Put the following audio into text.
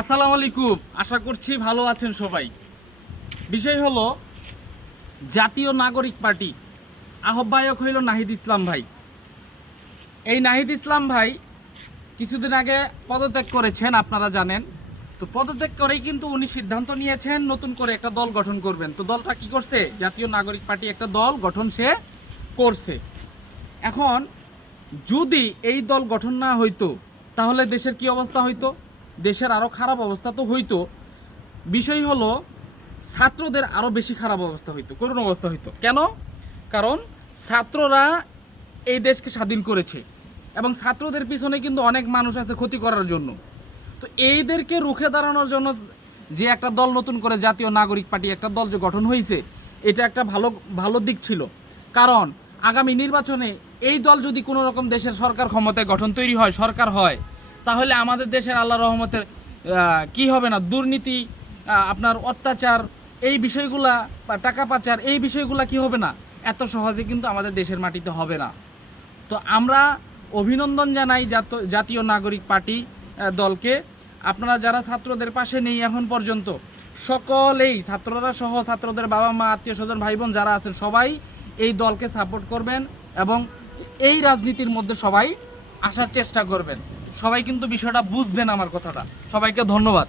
আসসালামু আলাইকুম। আশা করছি ভালো আছেন সবাই। বিষয় হলো জাতীয় নাগরিক পার্টি আহ্বায়ক হইল নাহিদ ইসলাম ভাই। এই নাহিদ ইসলাম ভাই কিছুদিন আগে পদত্যাগ করেছেন, আপনারা জানেন। তো পদত্যাগ করেই কিন্তু উনি সিদ্ধান্ত নিয়েছেন নতুন করে একটা দল গঠন করবেন। তো দলটা কি করছে? জাতীয় নাগরিক পার্টি একটা দল গঠন সে করছে। এখন যদি এই দল গঠন না হইতো তাহলে দেশের কি অবস্থা হইতো? দেশের আরও খারাপ অবস্থা তো হইতো। বিষয় হলো ছাত্রদের আরও বেশি খারাপ অবস্থা হইতো, করুণ অবস্থা হইতো। কেন? কারণ ছাত্ররা এই দেশকে স্বাধীন করেছে এবং ছাত্রদের পিছনে কিন্তু অনেক মানুষ আছে ক্ষতি করার জন্য। তো এইদেরকে রুখে দাঁড়ানোর জন্য যে একটা দল নতুন করে জাতীয় নাগরিক পার্টি একটা দল যে গঠন হয়েছে, এটা একটা ভালো ভালো দিক ছিল। কারণ আগামী নির্বাচনে এই দল যদি কোনো রকম দেশের সরকার ক্ষমতায় গঠন তৈরি হয়, সরকার হয়, তাহলে আমাদের দেশের আল্লাহ রহমতের কি হবে না, দুর্নীতি, আপনার অত্যাচার, এই বিষয়গুলা বা টাকা পাচার, এই বিষয়গুলা কি হবে না, এত সহজে কিন্তু আমাদের দেশের মাটিতে হবে না। তো আমরা অভিনন্দন জানাই জাতীয় নাগরিক পার্টি দলকে। আপনারা যারা ছাত্রদের পাশে নেই এখন পর্যন্ত, সকলেই ছাত্ররা সহ ছাত্রদের বাবা মা আত্মীয় স্বজন ভাই বোন যারা আছেন সবাই এই দলকে সাপোর্ট করবেন এবং এই রাজনীতির মধ্যে সবাই আসার চেষ্টা করবেন। সবাই কিন্তু বিষয়টা বুঝবেন আমার কথাটা। সবাইকে ধন্যবাদ।